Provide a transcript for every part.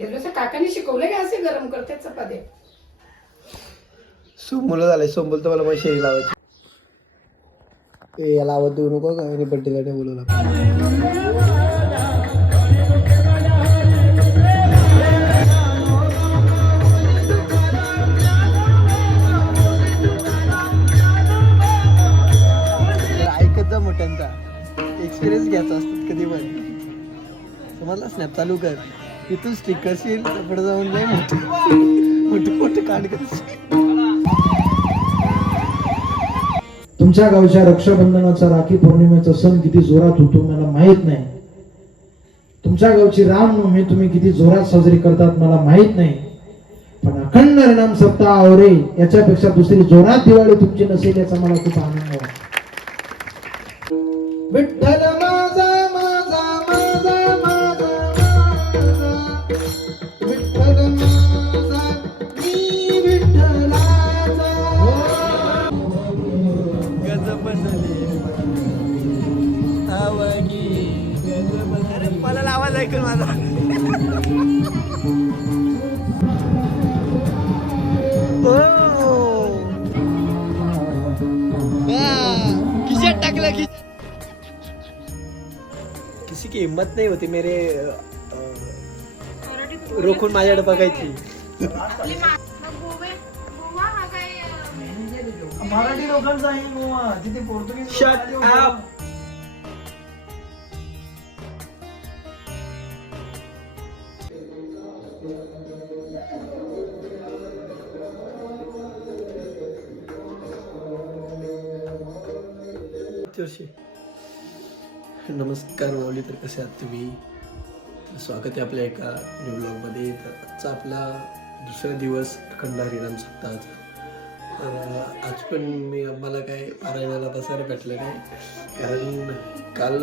एवढं काकाने शिकवलं का असे गरम करते चपाते सोमूला झालंय सोमूल तर मला मग लावायची. ए, याला आवाज देऊ नको का आणि बड्डेला नाही बोलवला. ऐकत जा मोठ्यांचा. एक्सपिरियन्स घ्यायचा असतात कधी पण. समजला? स्नॅप चालू कर. इथून स्टिकर्स येईल पुढे जाऊन लय मोठे. मोठे मोठे कांड. तुमच्या गावच्या रक्षाबंधनाचा राखी पौर्णिमेचा सण किती जोरात होतो मला माहीत नाही. तुमच्या गावची रामनवमी तुम्ही किती जोरात साजरी करतात मला माहीत नाही. पण अखंड हरिनाम सप्ताह आवरे याच्यापेक्षा दुसरी जोरात दिवाळी तुमची नसेल याचा मला खूप आनंद आहे. विठ्ठल टाकलं की किसी की हिम्मत नाही होती मेरे अ, रोखून माझ्याकडे बघायची मराठी लोकांचा आहे गोवा तिथे पोर्तुगीज Shut up. वर्षी नमस्कार माऊली तर कसे आहात तुम्ही? स्वागत आहे आपल्या एका न्यू ब्लॉगमध्ये तर आजचा आपला दुसरा दिवस अखंड हरिराम सप्ताहाचा. तर आज पण मी आम्हाला काय पारायणाला बसायला भेटलं नाही. कारण काल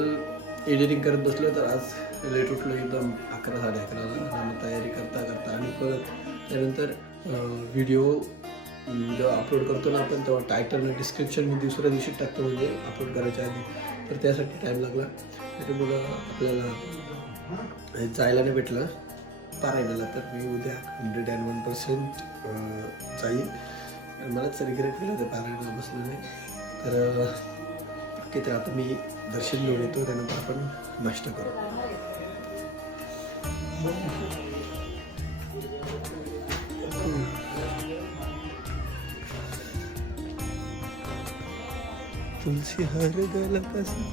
एडिटिंग करत बसलो तर आज लेट उठलो एकदम अकरा साडे अकराला मग तयारी करता करता आणि परत त्यानंतर व्हिडिओ जेव्हा अपलोड करतो ना आपण तेव्हा टायटल डिस्क्रिप्शन मी दुसऱ्या दिवशी टाकतो म्हणजे अपलोड करायच्या आधी. तर त्यासाठी टाईम लागला. त्याच्यामुळं आपल्याला जायला नाही भेटलं. पारायणाला तर मी उद्या हंड्रेड अँड वन पर्सेंट जाईल. मलाच रिग्रेट केलं होतं पारायणाला बसलं नाही. तर ओके तर आता मी दर्शन घेऊन येतो त्यानंतर आपण नाश्ता करू. तुलसी हर गला कसा।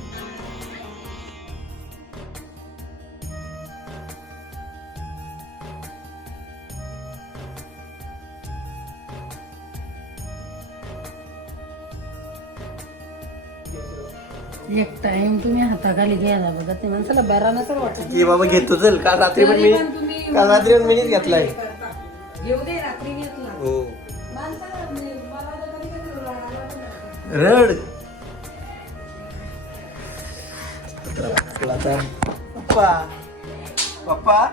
एक टाइम तुम्ही हाताखाली घ्यायला बघा ते माणसाला बरा नसेल वाटत की बाबा घेतो चल काल रात्री पण मी काल रात्री पण मीच घेतलाय. येऊ दे रात्री घेतला हो. माणसाला म्हणजे. रड. चला आता पप्पा पप्पा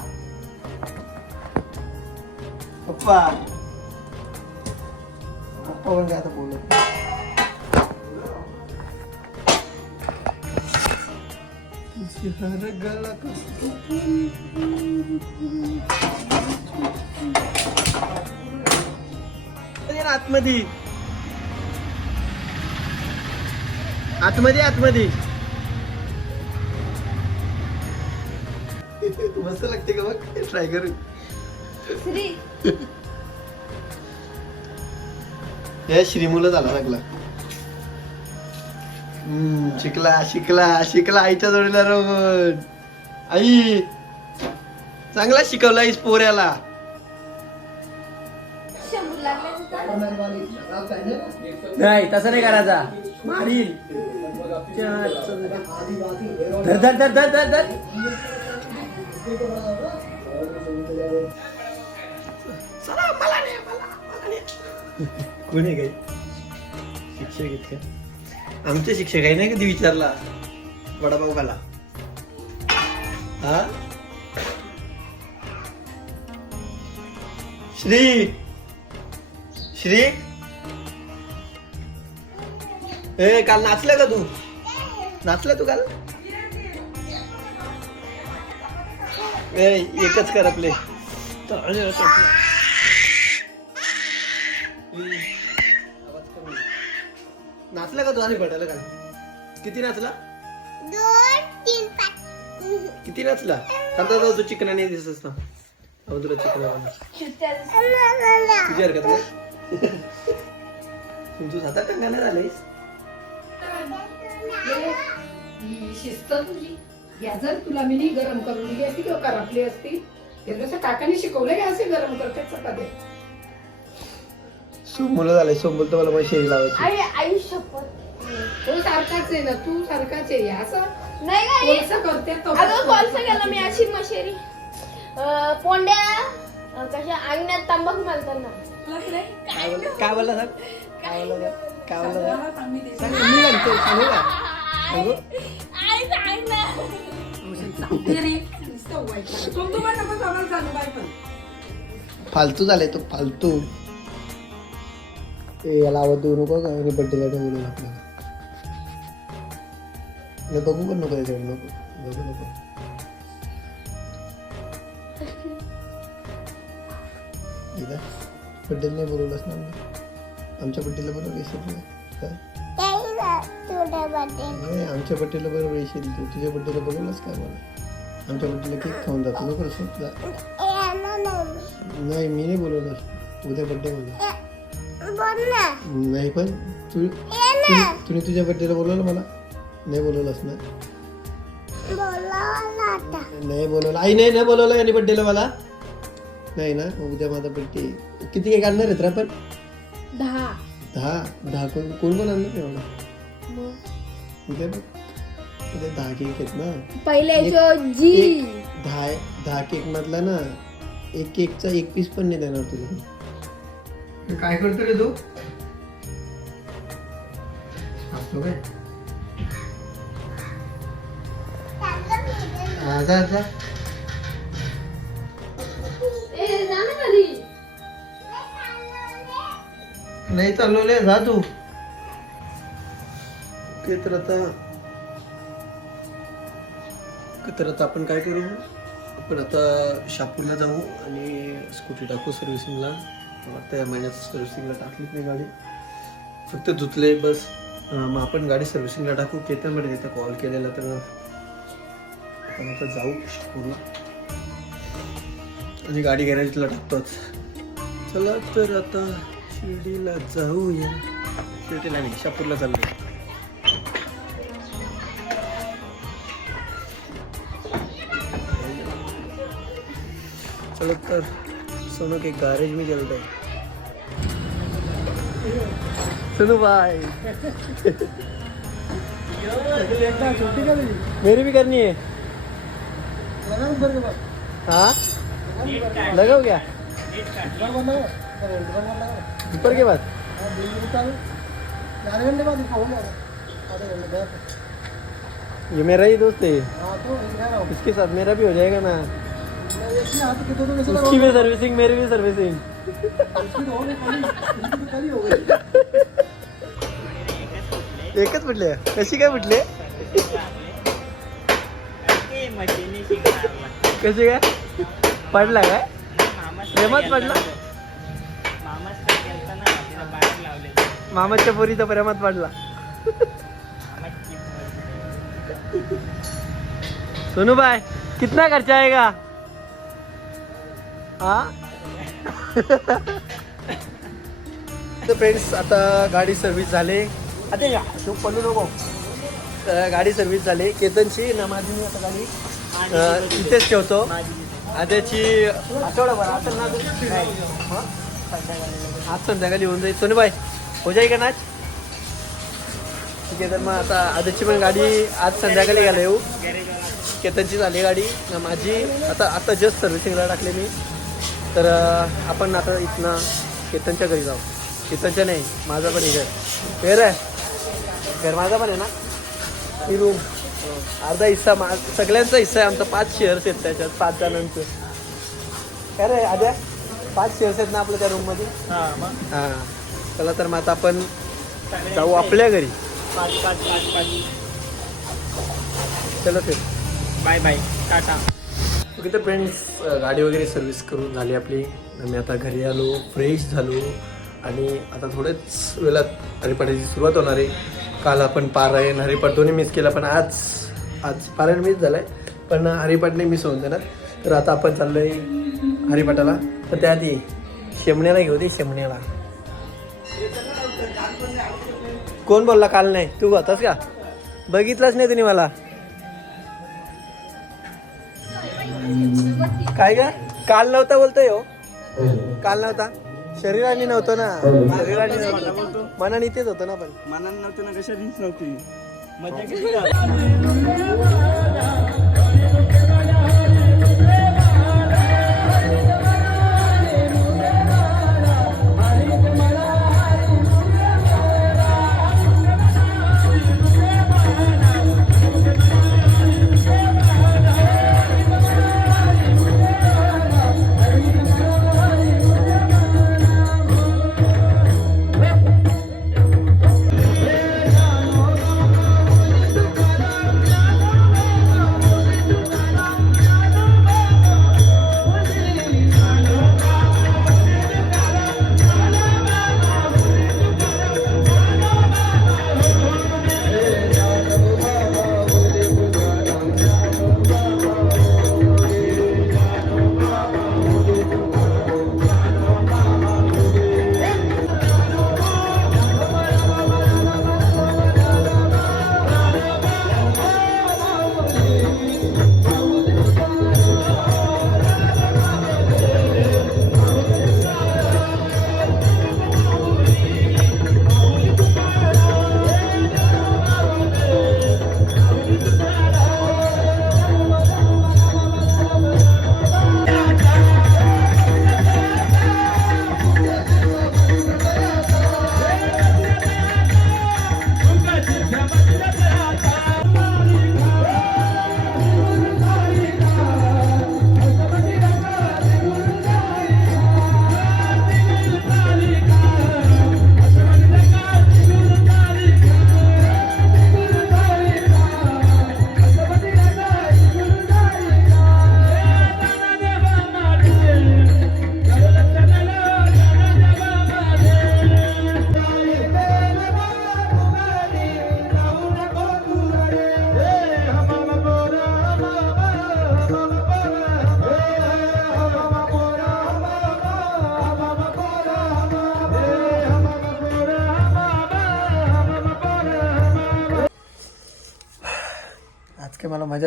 पप्पा पप्पा म्हणजे आता बोलत हर गला आतमध्ये आतमध्ये आतमध्ये मस्त लागते का बघ ट्राय करू या श्रीमुलं झाला लागला. हम्म, शिकला शिकला शिकला आईच्या जोडीला रोहन आई चांगला शिकवला आईस पोऱ्याला. नाही तसं नाही करायचा. मारील. धर धर धर धर धर धर. कोण आहे काही? शिक्षक आहेत आमचे शिक्षक आहे नाही कधी विचारला? वडापाव खाला हा? श्री! श्री! ए काल नाचलं का तू? नाचलं तू काल? एकच कर आपले. नाचला का तू आणि भेटायला का किती नाचला? किती नाचला? करता जाऊ तू चिकन आणि दिसत ना अहो तुला चिकन तुझी हरकत नाही तू सात टंगाने झालेस ही शिस्त तुझी. जर तुला मी नाही गरम करून दिली असती किंवा करपली असती ते जसं काकाने शिकवलं की असे गरम करते चपात्या. सोमोला झालंय सोमोल तर मला शेरी लावायची. आई आई शपथ. तो सारखाच आहे ना तू सारखाच आहे असं नाही कोळसा करते तो अगं केलं मी अशी मशेरी अं, पोंड्या अं, कशा अंगण्यात तंबाखू घालताना. काय बोलला? काय बोलला? काय बोलला? सांग? मी सांगू का? फालतू झालाय तो फालतू. ए याला आवाज देऊ नको का बड्डेला बोलू आपल्याला. बघू पण नको त्याच्याकडे नको. बघू नको. बड्डेला नाही बोलवलंस ना. आमच्या बड्डेला बरोबर येशील काय नाही आमच्या बड्डेला बरोबर येशील तू तुझ्या बड्डेला बोलवलंस काय मला? आमच्या बड्डेला केक खाऊन जातो. नको रे, सोड जा. नाही मी नाही बोलवलं. उद्या बड्डे मला नाही पण तू तू- तुम्ही तुझ्या बड्डेला बोलवलं मला? नाही बोलवलंस ना? नाही बोलवलं. आई नाही ना बोलवलं यांनी बड्डेला मला? नाही ना उद्या माझा बड्डे. किती केक आणणार आहेत रे आपण? दहा. दहा? दहा कोण कोण कोण आणणार आहे एवढा उद्या बघ उद्या दहा केक आहेत ना. पहिले एक- जो जी एक दहा दहा केक मधला ना एक केकचा एक पीस पण नाही देणार तुला. काय करतो रे तू? हसतो काय? हा, जा, जा. ए, जा ना घरी. नाही चालवलंय जा तू. ते तर आता तर आता आपण काय करू? आपण आता शापूरला जाऊ आणि स्कूटी टाकू सर्व्हिसिंगला. आता या महिन्यात सर्व्हिसिंगला टाकलीच नाही गाडी. फक्त धुतले बस. मग आपण गाडी सर्व्हिसिंगला टाकू. केतनमध्ये तिथं कॉल केलेला तर आपण आता जाऊ शापूरला. आणि गाडी गॅरेजला टाकतोच. चला तर आता शिर्डीला जाऊया. शिर्डीला नाही शापूरला चाललो चलो तर सोनू के गैरेज में चलते हैं सुनो भाई। मेरी भी करनी है। हाँ? लगाओ क्या? ऊपर के बाद। ये मेरा ही दोस्त है। इसके साथ मेरा भी हो जाएगा ना। उसकी भी सर्विसिंग मेरी भी सर्विसिंग एकच म्हटले कशी काय म्हटले कशी काय? पडला काय? प्रेमात पडला? मामाच्या पोरीचा प्रेमात पडला. सोनू भाई कितना खर्चा आएगा? तर फ्रेंड्स आता गाडी सर्व्हिस झाली. आता या. तू पडू नको. तर गाडी सर्व्हिस झाली. केतनची ना माझी मी आता गाडी? इथेच ठेवतो. आद्याची आठवडाभर असेल ना? आज संध्याकाळी होऊन जाईल. सोनू भाई हो जाईल का नाच? ठीक आहे तर मग आता आद्याची पण गाडी आज संध्याकाळी घाला. येऊ केतनची झाली गाडी ना माझी. आता आता जस्ट सर्व्हिसिंगला टाकले मी. तर आपण आता इथनं केतनच्या घरी जाऊ. केतनच्या नाही माझा पण घर घर आहे. घर माझा पण आहे ना? ही रूम अर्धा हिस्सा मा सगळ्यांचा हिस्सा आहे आमचा. पाच शेअर्स आहेत त्याच्यात पाच जणांचं. काय रे आद्या. पाच शेअर्स आहेत ना आपल्या त्या रूममध्ये हां चला तर मग आता आपण जाऊ आपल्या घरी. चला फिर बाय बाय. टाटा. ओके तर फ्रेंड्स गाडी वगैरे सर्व्हिस करून झाली आपली. आम्ही आता घरी आलो फ्रेश झालो. आणि आता थोड्याच वेळात हरिपाठाची सुरुवात होणार आहे. काल आपण पारायण हरिपाठ दोन्ही मिस केला पण आज आज पारायण मिस झालं आहे पण हरिपाठ नाही मिस होऊन जाणार. तर आता आपण चाललो आहे हरिपाठाला. तर त्याआधी शेमण्याला घेऊ दे शेमण्याला. कोण बोलला काल नाही? तू होतास का? बघितलंच नाही तुम्ही मला. काय का काल नव्हता बोलतोय हो. काल नव्हता. शरीराने नव्हतो ना. शरीराने नव्हतो. मनाने तेच होतो ना पण मनानं नव्हती ना कशानेच नव्हती. मजा केली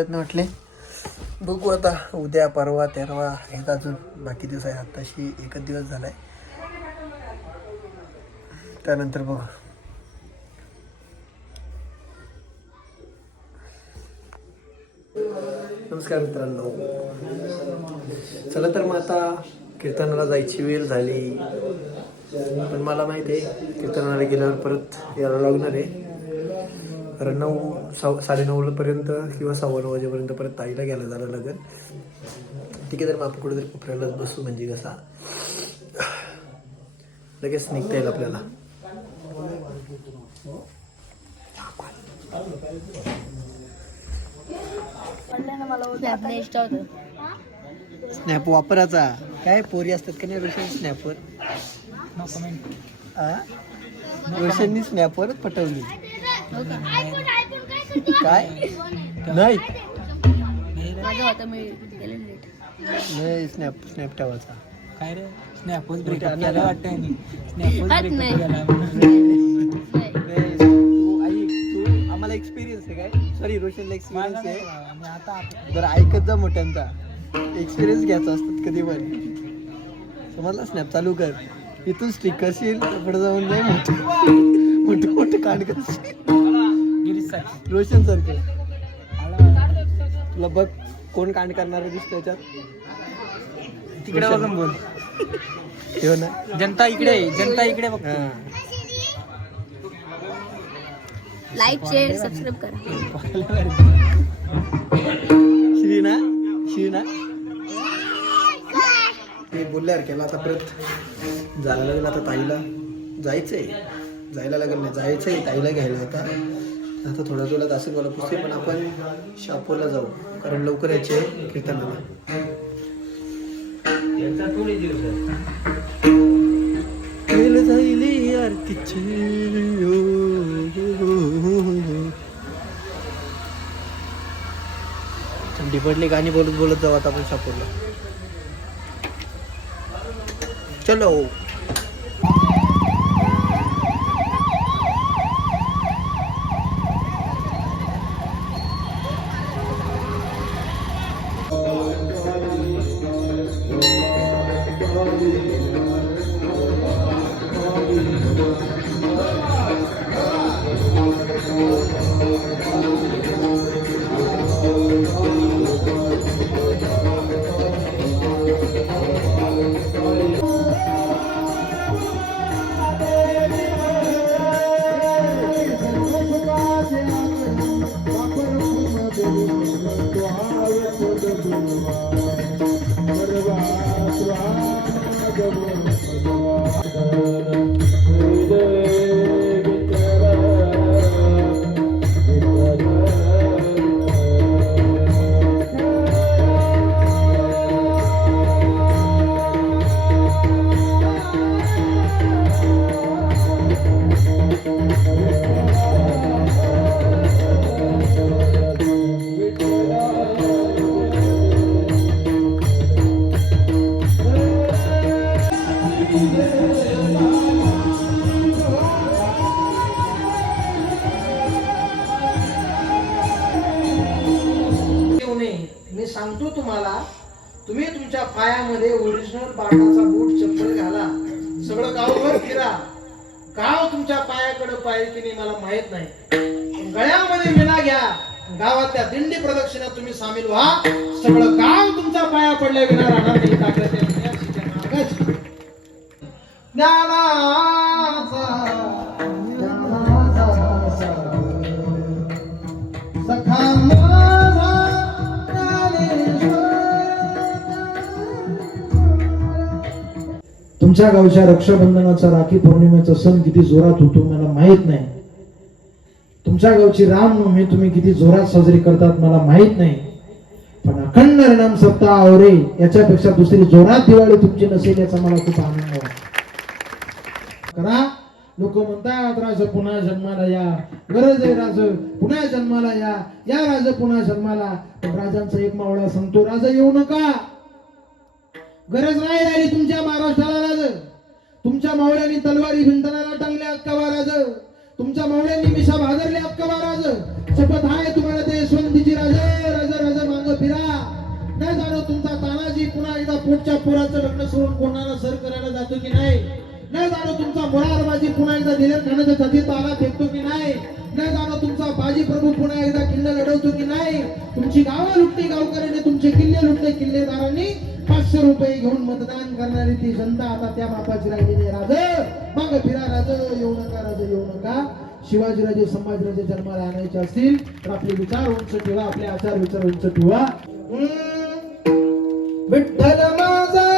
प्रयत्न मला नाही बघू आता उद्या परवा तेरवा आहेत अजून बाकी दिवस आहे आत्ताशी एकच दिवस झालाय. त्यानंतर बघू. नमस्कार मित्रांनो. चला तर मग आता कीर्तनाला जायची वेळ झाली. पण मला माहिती आहे कीर्तनाला गेल्यावर परत यायला लागणार आहे. कारण नऊ सव साडेनऊ पर्यंत किंवा सव्वा नऊ वाजेपर्यंत परत ताईला घ्यायला जायला लागेल. ठीक आहे तर मग आपण कुठेतरी कोपऱ्यालाच बसू म्हणजे कसा? लगेच निघता येईल आपल्याला. स्नॅप वापराचा. काय पोरी असतात का नाही? रोशन स्नॅपवर रोशननी स्नॅपवरच पटवली. काय? नाही. नाही स्नॅप स्नॅप ठेवायचा. काय रे? स्नॅपच ब्रेक आपल्याला वाटतंय नाही, तू ऐक तू आम्हाला एक्सपिरियन्स आहे काय? सॉरी रोशनला एक्सपिरियन्स आहे. आता जर ऐकत जा मोठ्यांचा. एक्सपिरियन्स घ्यायचा असतात कधी पण. समजला स्नॅप चालू कर. इथून स्टिक करशील पुढे जाऊन नाही मोठे मोठे मोठे कांड करशील. रोशन सारखे तुला बघ कोण कांड करणार दिसतो याच्यात? तिकडे बघून बोल. ठेव ना. जनता इकडे जनता इकडे बघ. लाईक शेअर सबस्क्राईब करा. श्रीना श्रीना मी बोलल्यावर केला आता परत. जायला लागेल आता ताईला. जायचंय. जायला लागेल नाही जायचंय ताईला घ्यायला आता. आता थोड्या थोड्यात असेल मला पुसते पण आपण शापूरला जाऊ कारण लवकर यायचे कीर्तनाला जाईल आरतीची थंडी पडली गाणी बोलत बोलत जाऊ आता आपण शापूरला. चलो. सांगतो तुम्हाला तुम्ही तुमच्या पायामध्ये ओरिजिनल बाटाचा बूट चप्पल घाला. सगळं गावभर फिरा. गाव तुमच्या पायाकडे पाय की नाही मला माहीत नाही. गळ्यामध्ये मिना घ्या. गावातल्या दिंडी प्रदक्षिणात तुम्ही सामील व्हा. सगळं गाव तुमच्या पाया पडल्या विना राहणार नाही. ताकद त्या ज्ञानाचा तुमच्या गावच्या रक्षाबंधनाचा राखी पौर्णिमेचा सण किती जोरात होतो मला माहीत नाही. तुमच्या गावची रामनवमी तुम्ही किती जोरात साजरी करतात मला माहीत नाही. पण अखंड हरिनाम सप्ताह आवरे याच्यापेक्षा दुसरी जोरात दिवाळी तुमची नसेल याचा मला खूप आनंद करा. लोक म्हणतात राज पुन्हा जन्माला या. गरज आहे राज पुन्हा जन्माला या. या राज पुन्हा जन्माला. राजांचा एक मावळा सांगतो राजा येऊ नका. गरज नाही राहिली तुमच्या महाराष्ट्राला राज तुमच्या मावळ्यांनी तलवारी भिंतनाला टांगल्यात कवा राज तुमच्या मावळ्यांनी मिशा भादरल्यात कवा राज शपथ आहे तुम्हाला ते यशवंतीची. राज राज राज माग फिरा. नाही जाणो तुमचा तानाजी पुन्हा एकदा पोटच्या पोराचं लग्न सोडून कोणाला सर करायला जातो की नाही? नाही जाणो तुमचा मोरारबाजी पुन्हा एकदा दिलेर खाण्याच्या छतीत बाला फेकतो की नाही? नाही जाणं तुमचा बाजी प्रभू पुन्हा एकदा किल्ले लढवतो की नाही तुमची गावं लुटली गावकऱ्यांनी तुमचे किल्ले लुटले किल्लेदारांनी पाचशे रुपये घेऊन मतदान करणारी ती जनता आता त्या बापाची राहिलेली आहे. राज मग फिरा राज येऊ नका राज येऊ नका शिवाजीराजे संभाजीराजे जन्माला आणायचे असतील तर आपले विचार उंच ठेवा आपले आचार विचार उंच ठेवा हम्म. विठ्ठल माझा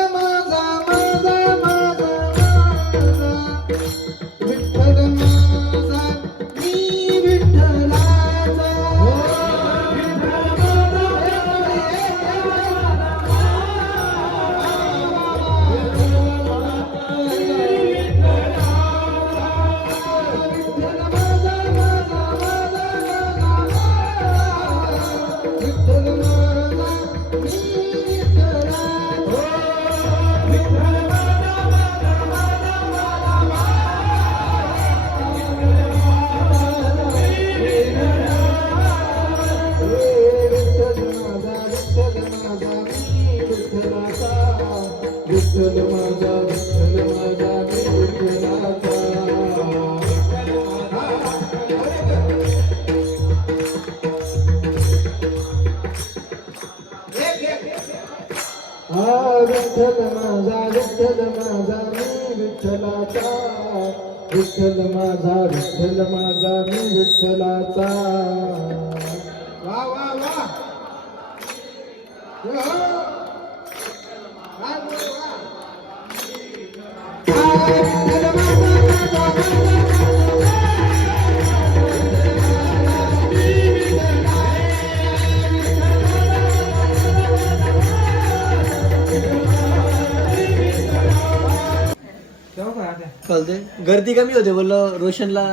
चालते गर्दी कमी होते बोललो रोशनला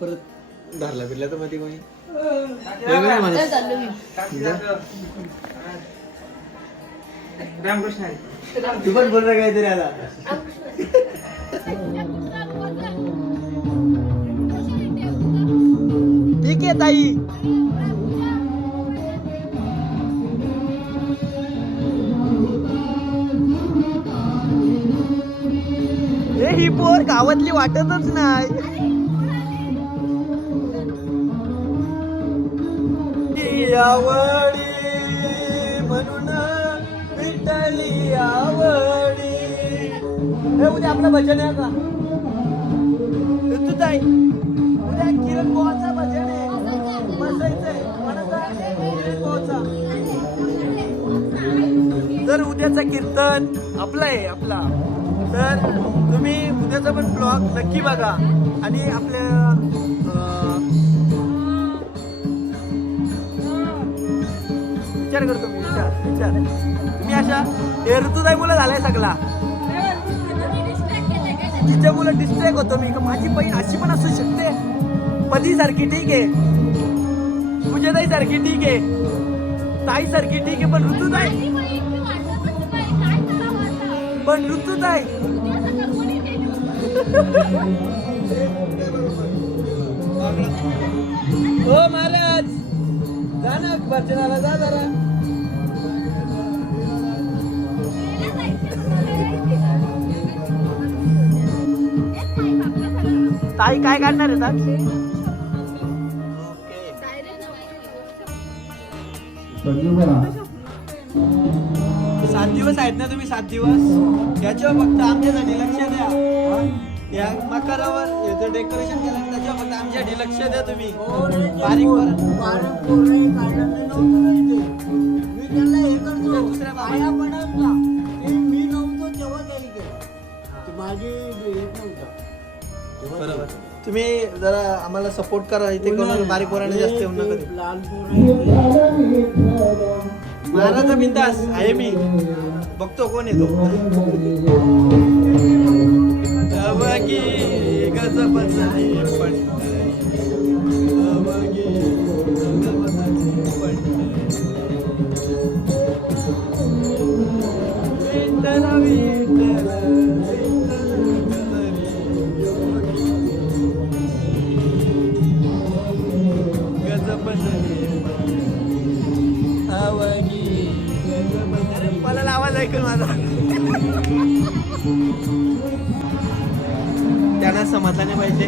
परत धरला फिरला तर मध्ये कोणी? वेगळं. तू पण बोल रहा काहीतरी आता. ठीक आहे ताई. हे ही पोर गावातली वाटतच नाही. आवडी म्हणून विठ्ठली आवडी. हे उद्या आपलं भजन आहे का? ऋतू ताई उद्या किरण बोवाचा भजन आहे. बसायचंय. किरण बोवाचा. तर उद्याचं कीर्तन आपला आहे आपला. तर तुम्ही उद्याचा पण ब्लॉग नक्की बघा. आणि आपल्या विचार करतो मी विचार विचार. तुम्ही अशा हे ऋतुदाय मुलं झालाय सगळा. तिच्या मुलं डिस्ट्रॅक्ट होतो मी. माझी बहीण अशी पण असू शकते. पती सारखी ठीक आहे. पूजाताई सारखी ठीक आहे. ताई सारखी ठीक आहे पण ऋतुदाई पण ऋतुताई हो महाराज जा ना भजनाला जा जरा. ताई काय काढणार आहे ताई? सात दिवस आहेत ना तुम्ही सात दिवस? याच्यावर फक्त आमच्यासाठी लक्ष द्या. या मकरावर याचं डेकोरेशन केलं त्याच्यावर फक्त आमच्यासाठी लक्ष द्या तुम्ही. बारीक वर- दुसऱ्या बरोबर. तुम्ही जरा आम्हाला सपोर्ट करा इथे कोणाला बारीक पोराने जास्त येऊ नका देऊ. महाराजा बिंदास आहे मी बघतो कोण येतो गजबच आहे पंढरी. समजला नाही पाहिजे.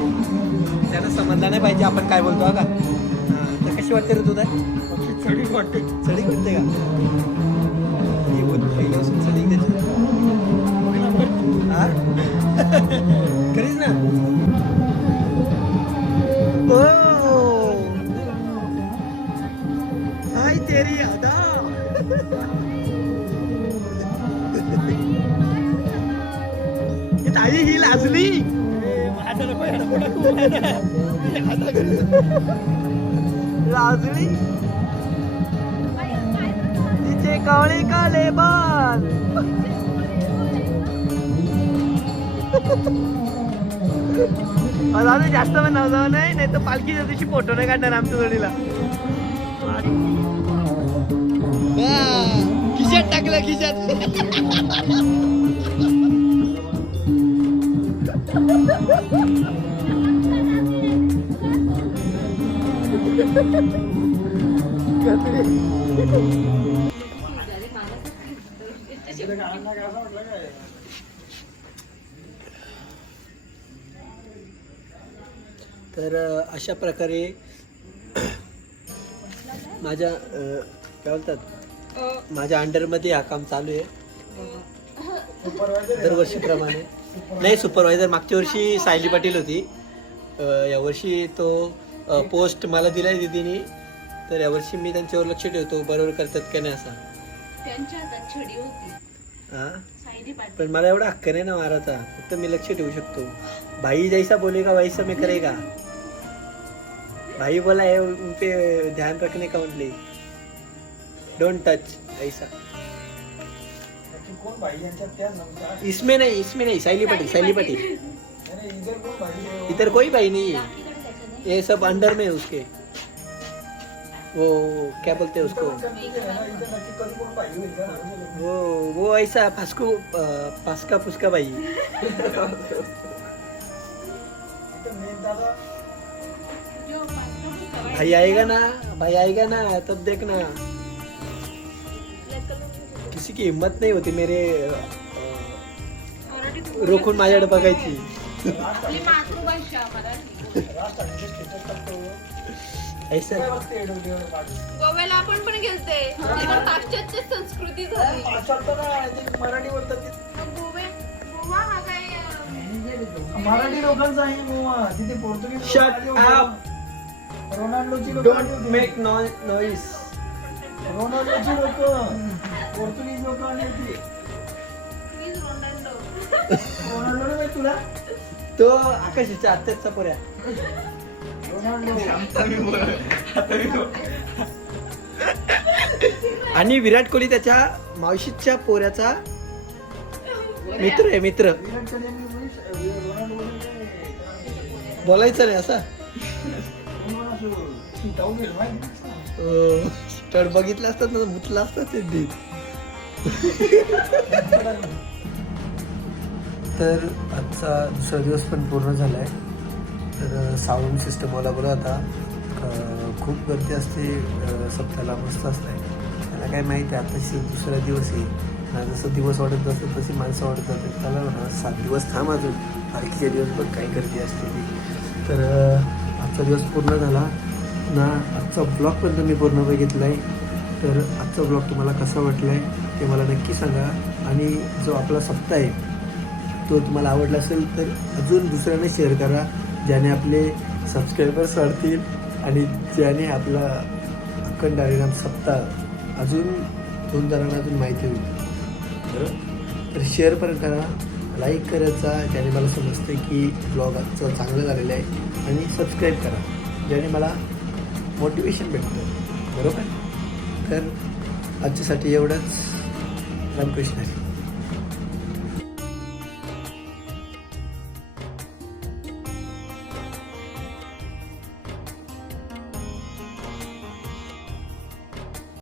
त्यांना समजला नाही पाहिजे आपण काय बोलतो का? तर कशी वाटते ऋतू चढी वाटते. चढी वाटते का? ही चढी त्याची हा? खरीच ना. लाजली? तिचे कवळे काले बाल. अजून जास्त पण नवजावं नाही नाही तर पालखीच्या दिवशी फोटो नाही काढणार आमच्या जोडीला. खिशात टाकलं खिशात. तर अशा प्रकारे माझ्या काय बोलतात? माझ्या अंडरमध्ये हा काम चालू आहे. दरवर्षीप्रमाणे. नाही सुपरवायझर मागच्या वर्षी सायली पाटील होती. यावर्षी तो पोस्ट मला दिलाय दिदीने तर यावर्षी मी त्यांच्यावर लक्ष ठेवतो बरोबर करतात का नाही असा. हा? सायली पण मला एवढा हक्क नाही ना माराचा फक्त मी लक्ष ठेवू शकतो. भाई जैसा बोलेगा वैसा मैं करेगा. भाई बोला है ध्यान रखने का ओनली डोंट टच ऐसा. इसमें नहीं इसमें नहीं साइली पाटिल साइली पाटिल. इधर कोई भाई नहीं ये सब अंडर में उसके। वो क्या बोलते हैं उसको? वो वो ऐसा फास्को फास्का फुसका भाई। भाई आएगा ना भाई आएगा ना तब देखना। किसी की हिम्मत नहीं होती मेरे अ, रोखून माझ्याकडे बघायची। ऐसा गोव्याला आपण पण गेलते. पाश्चात्य संस्कृती झाली. मराठी बोलतात गोवे गोवा हा काय अं, मराठी लोकांचा आहे गोवा. तिथे पोर्तुगीज शट अप. रोनाल्डोची लोक डोंट मेक नॉईस रोनाल्डोची लोक. पोर्तुगीज लोक आली होती. रोनाल्डो. रोनाल्डो नाही माहीत तुला? तो आकाशीच्या आत्याचा रोनाल्डो आणि विराट कोहली त्याच्या मावशीच्या पोऱ्याचा मित्र आहे मित्र. बोलायचं नाही असा. कोण तर बघितलं असतात ना मुतलं असतात त्यांनी. तर आजचा दुसरा दिवस पण पूर्ण झाला आहे तर साऊंड सिस्टम मला बोला आता. खूप गर्दी असते सप्ताहाला मस्त असते त्याला काय माहिती आहे आता दुसरा दिवस आहे जसं दिवस वाढत जातं तशी माणसं वाढत जातात त्याला म्हणा सात दिवस थांब अजून. बाकीच्या दिवस पण काही गर्दी असते ती. तर आजचा दिवस पूर्ण झाला. ना आजचा ब्लॉग पण तुम्ही पूर्ण बघितला आहे तर आजचा ब्लॉग तुम्हाला कसा वाटला आहे ते मला नक्की सांगा. आणि जो आपला सप्ताह आहे तो तुम्हाला आवडला असेल तर अजून दुसऱ्यांना शेअर करा. ज्याने आपले सबस्क्रायबर्स वाढतील आणि ज्याने आपला अखंड हरिनाम सप्ताह अजून दोन जणांना अजून माहिती होईल. तर शेअर पण करा लाईक करायचा ज्याने मला समजते की ब्लॉग आजचं चांगलं झालेलं आहे. आणि सबस्क्राईब करा ज्याने मला मोटिवेशन भेटतं बरोबर? तर आजच्यासाठी एवढंच. रामकृष्ण